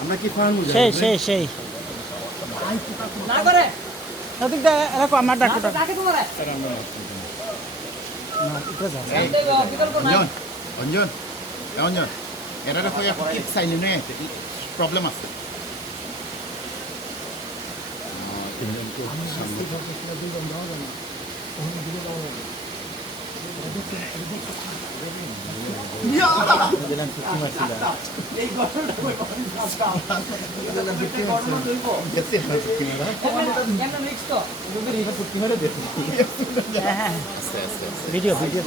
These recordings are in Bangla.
আমরা কি ফার্ম সেই সেই সেই। ওদিক দিয়ে এরকম আমার ডাক্তার অঞ্জন অঞ্জন এ অঞ্জন এটা দেখো কি চাইলি নে? প্রবলেম আছে। হ্যাঁ ভিডিও ভিডিও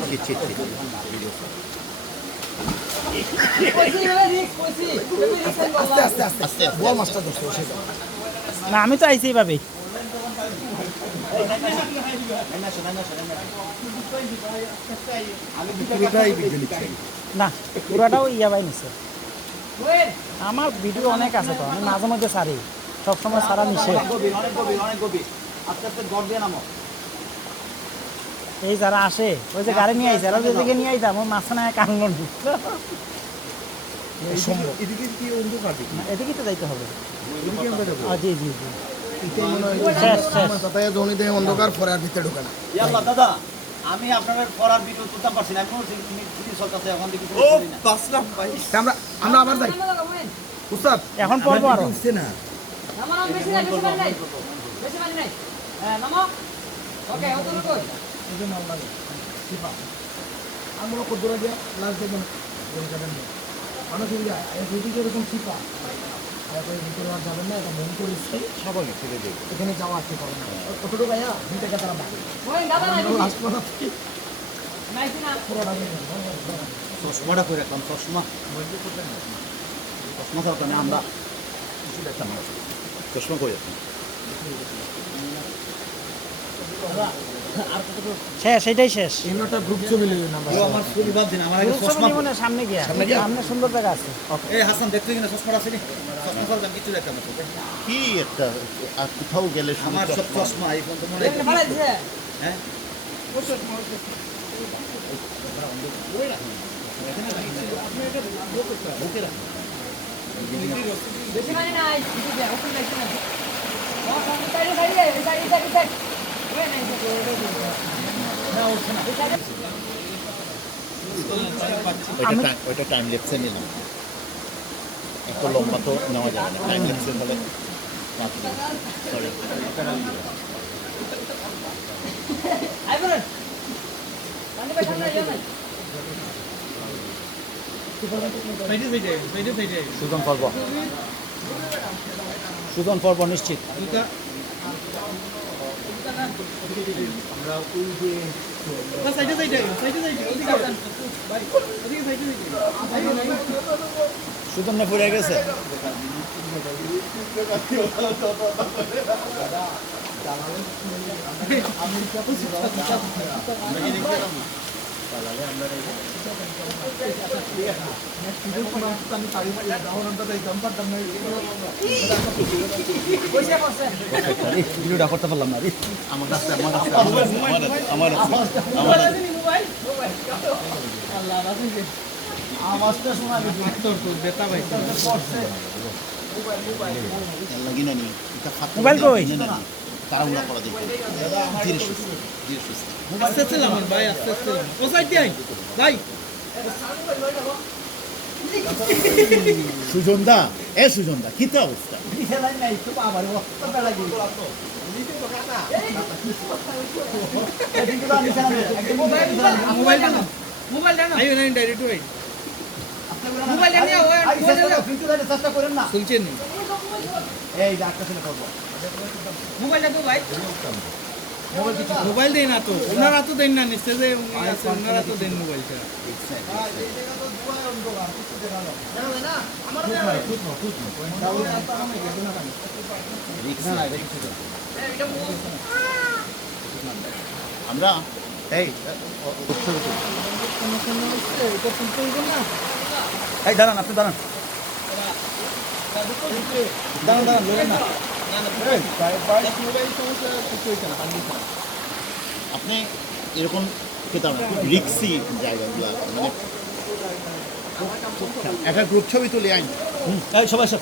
না আমি তো আইছি এইভাবেই না পুরাটাও ইয়া বাই নিছে। আমার ভিডিও অনেক আছে তো আমি মাঝে মধ্যে সারি। সবসময় সারা নিষেধ এই যারা আসে ওই যে গাড়ি নিয়ে আইছে এরা যেদিকে নিয়ে আইতাম ওই মাঝখানে কানলো না এদিকে তো যাইতে হবে। জি জি জি। মনে হয় অন্ধকার পরে আর ভিতরে ঢোকে না। দাদা আমি আপনার পড়ার ভিডিও তুলতে পারছি না। এখন ছুটি চলতেছে এখন দেখি ও বাসলাম ভাই। আমরা আমরা আবার যাই। উস্তাদ এখন পড়ব আরও। উঠছে না। আমরা কত দূরে লাস্ট দেখবেন মানুষ যায় এরকম তারপরে ভিতরে আর যাবেন না এটা মন করিস স্বাভাবিক ফিরে যাই এখানে যাওয়া আসতে পারে না। কতটুকু ভাইয়া দুই টাকা তারা। চশমাটা করে রাখলাম চশমা চশমা। ছাড়া তো আমরা। চশমা করে রাখলাম শেষ এটাই শেষ। এমন একটা গ্রুপ ছবি লিখে নাম্বার ও আমার ছবি বাদ দিন আমার আগে চশমা নিবো না, সামনে গিয়া। সামনে গিয়া? সামনে সুন্দর জায়গা আছে। এই হাসান দেখতে কিনা? আছে চশমা কিছু কি একটা আর কোথাও গেলে আমার সব চশমা। এই ফোন তো মনে হয়। হ্যাঁ? ওইটা টাইম লেপসে নিলাম। এত লম্বা তো নেওয়া যাবে না। টাইম লেপসে হলে সরি সুজন পর্ব। সুজন পর্ব। নিশ্চিত। সুতন না পড়ে গেছে ভিডিওটা করতে পারলাম না রে আমার কাছে আমার কাছে আমার আমার আমার কাছে আওয়াজটা শোনা লাগি না নি এটা মোবাইল কই? তারা উড়া করা দেখবে ধীরে সুস্থে ধীরে সুস্থে। আস্তে আস্তে নামান ভাই আস্তে আস্তে ও সাইড দিয়ে ভাই। সুজন দা এ সুজন দা কি তো অবস্থা? মোবাইল ডানা মোবাইল ডানা আইও না ডাইরেক্ট ভাই। মোবাইল চেষ্টা করেন না। শুনছেন নি। এই ডাক্তার ছেলে করব। মোবাইলটা তো ভাই। মোবাইল দেন না তো ওনারা তো দেন না নিশ্চয় যে আছে ওনারা তো দেন মোবাইলটা। আমরা এই এই দাঁড়ান আপনি দাঁড়ান। দাঁড়ান দাঁড়ান লড়েন না আপনি এরকম পেতাম রিক্সি জায়গাগুলো মানে একটা গ্রুপ ছবি তুলে আইন সবাই সব